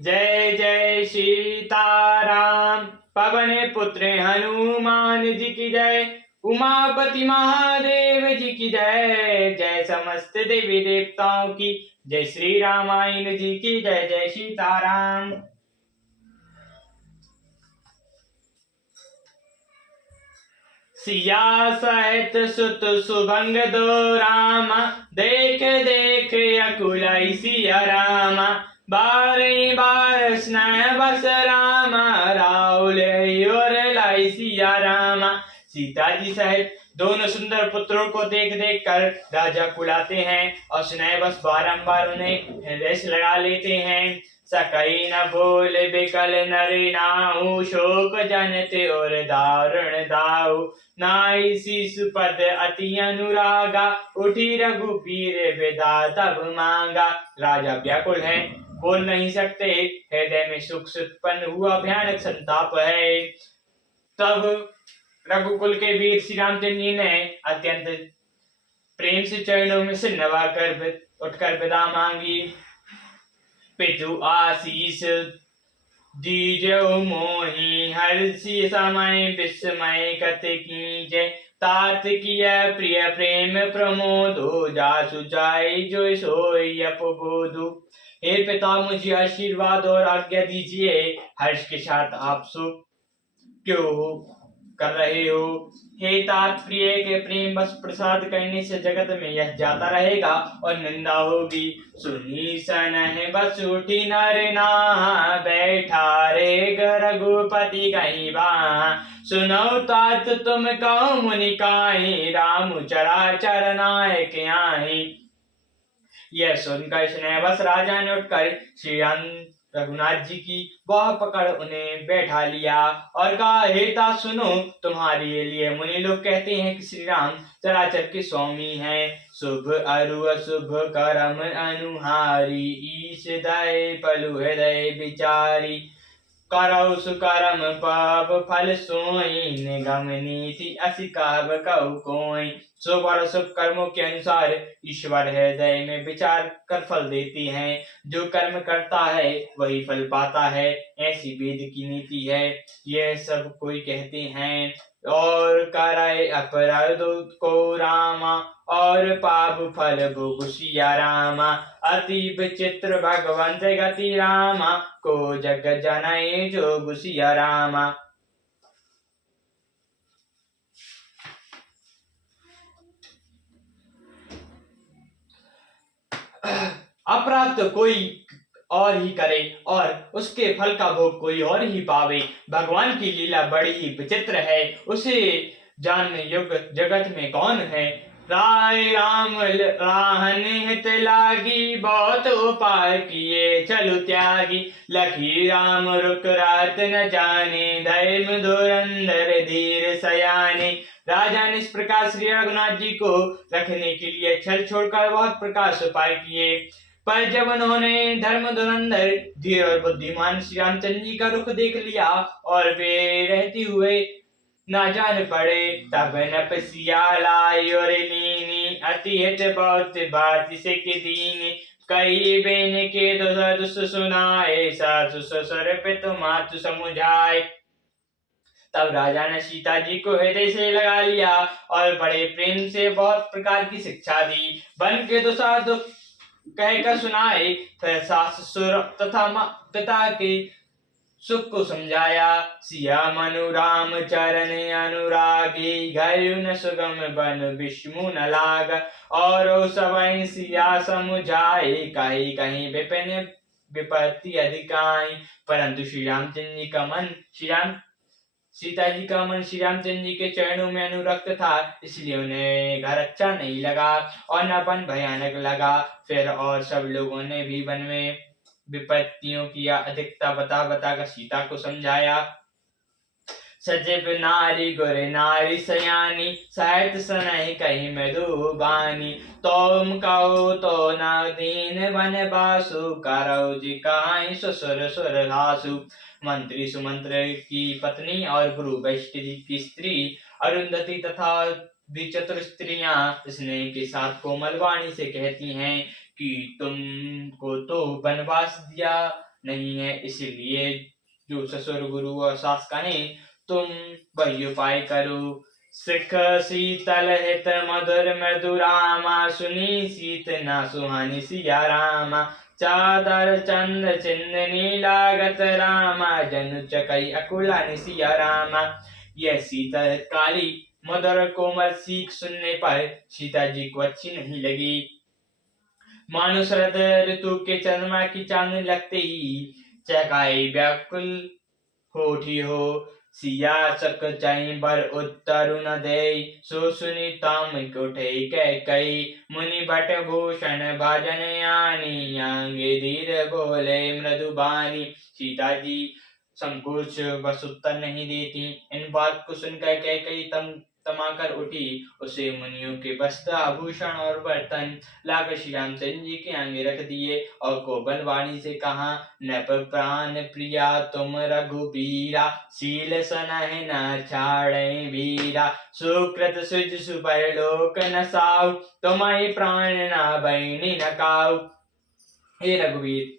जय जय सीताराम। पवन पुत्र हनुमान जी की जय। उमापति महादेव जी की जय। जय समस्त देवी देवताओं की जय। श्री रामायण जी की जय। जय सीताराम। सिया सहित सुत सुभंग दो रामा। देख देख अकुलाई सिया रामा। बारे बार स्नेह बस रामा। राहुल और लाई सिया रामा। सीता जी सहित दोनों सुंदर पुत्रों को देख देख कर राजा कुलाते हैं और स्नेह बस बारंबार उन्हें हृदय से लगा लेते हैं। सकई न बोल बिकल नरे नाहु। शोक जनते और दारुण दाऊ। नाई शिशुपद अति अनुरागा। उठी रघुपीर विदा तब मांगा। राजा व्याकुल है, बोल नहीं सकते। हृदय में सुख उत्पन्न हुआ, भयानक संताप है। तब रघुकुल के वीर श्री रामचंद्र जी ने अत्यंत प्रेम से चरणों में से नवाकर उठकर विदा मांगी। पितु आशीष दीजो मोहि। हर्षि समय विस्मय कत कीजय। तात किया प्रिय प्रेम प्रमोदो। जासु जाय जो सोई अपबोधु। हे पिता, मुझे आशीर्वाद और आज्ञा दीजिए। हर्ष के साथ आप सो क्यों कर रहे हो? हे तात, प्रिय के प्रेम बस प्रसाद करने से जगत में यह जाता रहेगा और निंदा होगी। सुनी सनह बस उठी नर नाहा। बैठा रे रघुपति कहीं बाहा। सुनो तात तुम कहो मुनि काहि। राम चराचर नायक आहि। यह सुनकर स्नेह बस राजा ने उठकर श्री राम रघुनाथ जी की बाह पकड़ उन्हें बैठा लिया और कहा, हे तात सुनो, तुम्हारे लिए मुनि लोग कहते हैं कि श्री राम चराचर के स्वामी हैं। शुभ अरु अशुभ करम अनुहारी। ईश दय पलु हृदय विचारी। करौ सुकर्म पाप फल सोई। निगम नीति असि कहब कहु कोई। शुभ और अशुभ कर्मों के अनुसार ईश्वर हृदय में विचार कर फल देते हैं। जो कर्म करता है वही फल पाता है, ऐसी वेद की नीति है। यह सब कोई कहते हैं। और कराए अपराध को रामा। और पाप फल भोग सिया रामा। अति विचित्र भगवंत गति रामा। को जग जनाए जो गुसिया रामा। अपराध तो कोई और ही करे और उसके फल का भोग कोई और ही पावे। भगवान की लीला बड़ी ही विचित्र है, उसे जानने योग्य जगत में कौन है। राय राम राहन हित लागी। बहुत उपाय किए चलु त्यागी। लखी राम रुक रात न जाने। धर्म धुरंधर धीर सयाने। राजा ने इस प्रकार श्री रघुनाथ जी को रखने के लिए छल छोड़कर बहुत प्रकार से उपाय किए, पर जब उन्होंने धर्म धुरंधर धीर और बुद्धिमान श्री रामचंद्र जी का रुख देख लिया और वे रहते हुए ना जान पड़े, तब नप सिया लाई और लीनी। अति हित बहुत बात से के दीनी। कई बेन के दुस सुनाए। सासु ससुर पितु मातु समुझाए। तब राजा ने सीता जी को हृदय से लगा लिया और बड़े प्रेम से बहुत प्रकार की शिक्षा दी। बन के दुसा दुख कहकर सुनाए। फिर सास ससुर तथा पिता के सुख को समझाया। सिया मनु राम चरण अनुरागी। घर न सुगम बन विष्णु न लाग। और सबई सिया समुझाए। कहीं कहीं विपिन विपत्ति अधिकाई। परंतु श्री रामचंद्र जी का मन सीता जी का मन श्री रामचंद्र जी के चरणों में अनुरक्त था, इसलिए उन्हें घर अच्छा नहीं लगा और न वन भयानक लगा। फिर और सब लोगों ने भी वन में विपत्तियों की अधिकता बता बता कर सीता को समझाया। सजीव नारी गुर नारी सयानी। सहत सनहि कही मधुबानी। तुम कहो तो न दीन वन बासु। करौ जी कहाई ससुर सुर हासु। मंत्री सुमंत्र की पत्नी और गुरु वशिष्ठ की स्त्री अरुंधति तथा भी चतुर स्त्रियां स्नेह के साथ कोमल वाणी से कहती हैं कि तुमको तो वनवास दिया नहीं है, इसलिए जो ससुर गुरु और सास कहें तुम वही उपाय करो। सिख शीतल हित मधुर मधुरामा, सुनी सीत ना सुहानी सिया रामा। चादर चंद चिंदनी लागत रामा, जनु चकई अकुला सिया रामा। यह सीता काली मधुर कोमल सीख सुनने पर सीता जी को अच्छी नहीं लगी। मानो शरद ऋतु के चंद्रमा की चांदनी लगते ही चकाई व्याकुल हो उठी हो। सिया चक चाई बर उत्तर न दे, सो सुनी ताम उठे कह कई। मुनि भट भूषण भाजन आनी, आंगे धीर बोले मृदु बानी। सीता जी संकोच बस उत्तर नहीं देती। इन बात को सुनकर कह कई तमाकर उठी। उसे मुनियों के वस्त्र आभूषण और बर्तन लाकर श्री रामचंद्र जी के आगे रख दिए और कोमल वाणी से कहा, नभ प्राण प्रिया तुम रघुबीरा, शील सनह न छाड़े वीरा। सुकृत सुज सुपर लोक न साहु, तुम्हारे प्राण न बैनी न काहु। हे रघुवीर,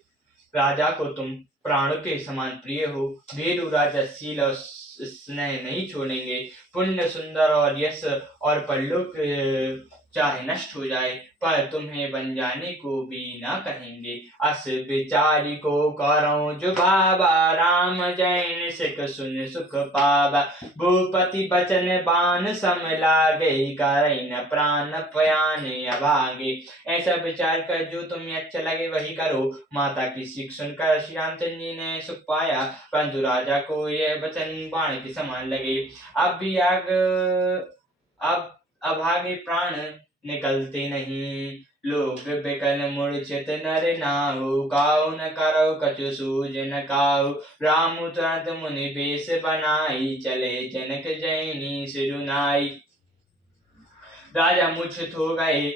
राजा को तुम प्राणों के समान प्रिय हो। वीर राजा शील और स्नेह नहीं छोड़ेंगे। पुण्य सुंदर और यश और परलोक चाहे नष्ट हो जाए, पर तुम्हें बन जाने को भी ना कहेंगे। अस बिचारी को करो जो बाबा, राम जैन सिख सुन सुख पावा। भूपति बचन बान सम लागे, करे न प्राण पयाने अभागे। ऐसा विचार कर जो तुम्हें अच्छा लगे वही करो। माता की सीख सुनकर श्री रामचंद्र जी ने सुख पाया, परंतु राजा को यह वचन बाण के समान लगे। अब भी अब अभागे प्राण निकलते नहीं। लोग बिकल मूर्छित नर नाहु, काहु न करो कछु सूझ न काहु। राम तुरंत मुनि बेश बनाई, चले जनक जैनी सिरुनाई। राजा मूर्छित हो गए,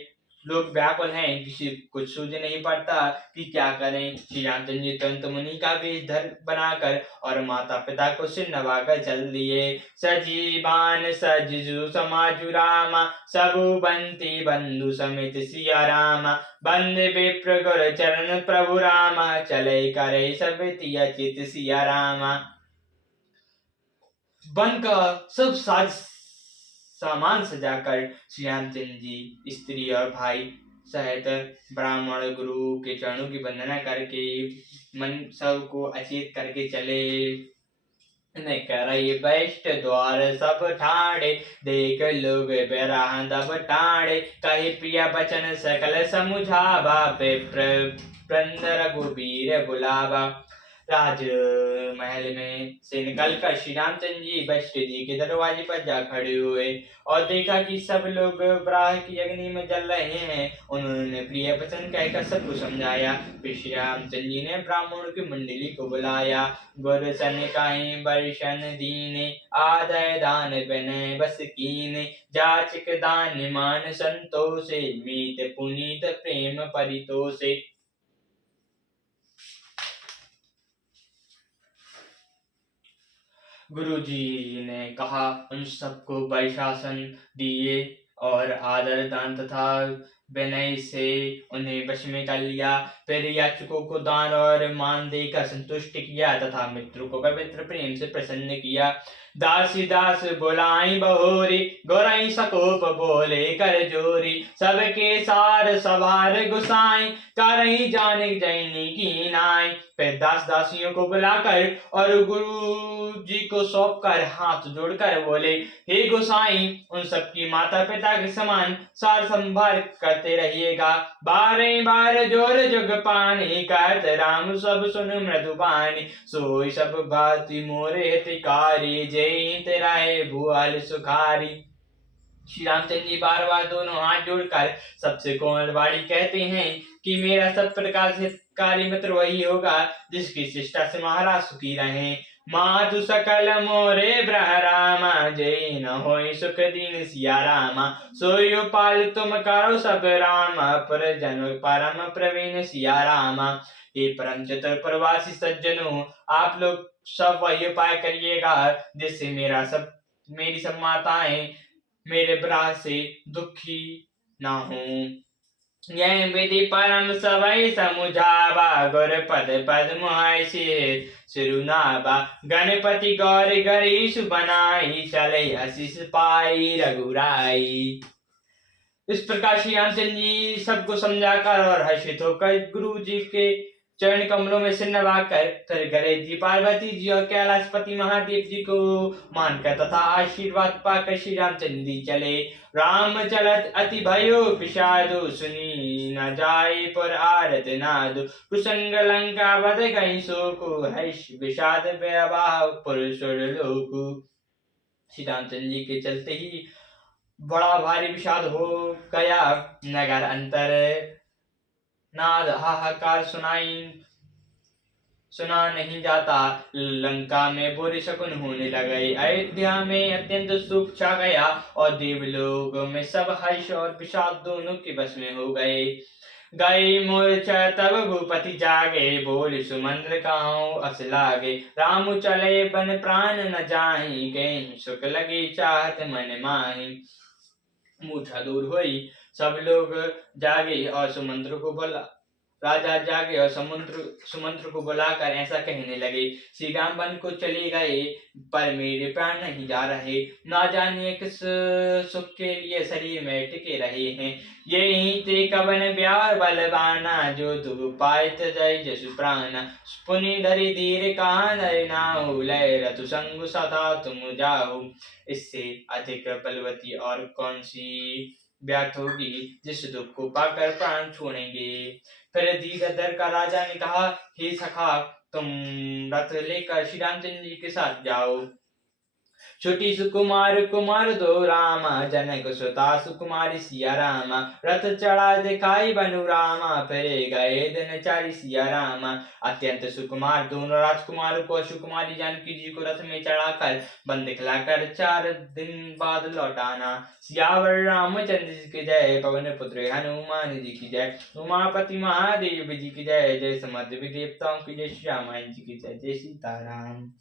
लोग व्याकुल हैं, किसी कुछ सूझ नहीं पड़ता कि क्या करें। श्री रामचंद्र जी तुरंत मुनि का वेश बनाकर और माता पिता को सिर नवाकर चल दिए। सजीवान सजु समाजु रामा, सबु बंती बंधु समेत सिया रामा। बंद विप्र गुर चरण प्रभु रामा, चले करे सब चित सिया रामा। वन का सब सामान सजाकर श्री रामचंद्र जी स्त्री और भाई सहित ब्राह्मण गुरु के चरणों की वंदना करके मन सबको अचेत करके चले। करई बैष्ट द्वार सब ठाणे, देख लोग बेराह दब टाणे। कही प्रिय बचन सकल समुझावा, विप्र रघुबीर बुलावा। राज महल में से निकलकर श्री रामचंद्र जी वशिष्ठ जी के दरवाजे पर जा खड़े हुए और देखा कि सब लोग ब्राह की अग्नि में जल रहे हैं। उन्होंने प्रिय वचन कहकर सबको समझाया। फिर श्री रामचंद्र जी ने ब्राह्मणों की मंडली को बुलाया। गुर सन काई बर्शन दीने, आदय दान विनय बस कीने। जाचक दान मान संतोषे, मीत पुनीत प्रेम परितोषे। गुरु जी ने कहा, उन सबको वैशासन दिए और आदर दान तथा विनय से उन्हें वश में कर लिया। फिर याचकों को दान और मान देकर संतुष्ट किया तथा मित्रों को पवित्र प्रेम से प्रसन्न किया। दासी दास बुलाई बहोरी, गोरई सकोप बोले कर जोरी। सबके सार सवार गुसाई, करही जानिक जैनी की नाई। फिर दास दासियों को बुलाकर और गुरु जी को सौंप कर हाथ जोड़कर बोले, हे गोसाई, उन सबकी माता पिता के समान सार संभार करते रहिएगा। बारे बार जोर जुग पानी, कहत राम सब सुन मृदुबानी। सोई सब भांति मोरे हितकारी, जय हित राय भुआल सुखारी। श्री रामचंद्र जी बार बार दोनों हाथ जोड़कर सबसे कोमल वाणी कहते हैं कि मेरा सब प्रकार से हितकारी मित्र वही होगा जिसकी शिष्टा से महाराज सुखी रहे। मातु सकल मोरे ब्रह रामा, जय न होई सुख दीन सिया रामा। सोयो पाल तुम करो सब रामा, पर जन परम प्रवीण सिया रामा। हे परम चतुर प्रवासी सज्जनों, आप लोग सब वही उपाय करिएगा जिससे मेरी सब माताएं मेरे ब्राह से दुखी ना हो। यह विधि परम सवै समुझावा गुर पद पद मुहाई सिरुनावा गणपति गौर गरीश बनाई चले आशीष पाई रघुराई। इस प्रकार श्री रामचंद्र जी सबको समझाकर और हर्षित होकर गुरु जी के चरण कमलों में सिर नवाकर फिर गणेश जी, पार्वती जी और कैलाशपति महादेव जी को मानकर तथा आशीर्वाद पाकर श्री रामचंद्र जी चले। राम चलत अति भयो विषादो सुनी न जाय पर आरत नादो कुसंग लंका बध गई शोको हर्ष विषाद व्यवाह पुरुषुर लोको। श्री रामचंद्र जी के चलते ही बड़ा भारी विषाद हो गया। नगर अंतर नाद हाहाकार सुना नहीं जाता। लंका में बुरे शकुन होने लगे। अयोध्या में अत्यंत सुख छा गया और देवलोक में सब हर्ष और विषाद दोनों के बस में हो गए। गई मूर्छा तब भूपति जागे बोल सुमंद्र काहू अस लागे। राम चले बन प्राण न जाहि गई सुख लगी चाहत मन माही। मूर्छा दूर हुई, सब लोग जागे और सुमंत्र को बोला। राजा जागे और सुमंत्र को बुलाकर ऐसा कहने लगे, श्री राम वन को चले गए पर मेरे प्राण नहीं जा रहे। ना जानिए किस सुख के लिए शरीर में टिके रहे हैं। यही ते कवन ब्याह बलवाना जो तु पायत जय जसु प्राण। पुनि धरि धीर कान नाहु लय रतु संग सदा तुम जाओ। इससे अधिक बलवती और कौन सी व्यात होगी जिस दुख को पाकर प्राण छोड़ेंगे। फिर दीगदर का राजा ने कहा, हे सखा तुम रथ लेकर श्री रामचंद्र जी के साथ जाओ। छोटी सुकुमार कुमार दो रामा जनक सुता सुकुमारी सिया रामा। रथ चढ़ा दिखाई बनु रामा फिरे गए दिन चारी सिया रामा। अत्यंत सुकुमार दोनों राजकुमारों को सुकुमारी जानकी जी को रथ में चढ़ाकर वन दिखलाकर 4 दिन बाद लौटाना। सियावर रामचंद्र जी की जय, पवन पुत्र हनुमान जी की जय, उमापति महादेव जी की जय, जय समस्त देवताओं की जय, श्री रामायण जी की जय। जय सीताराम।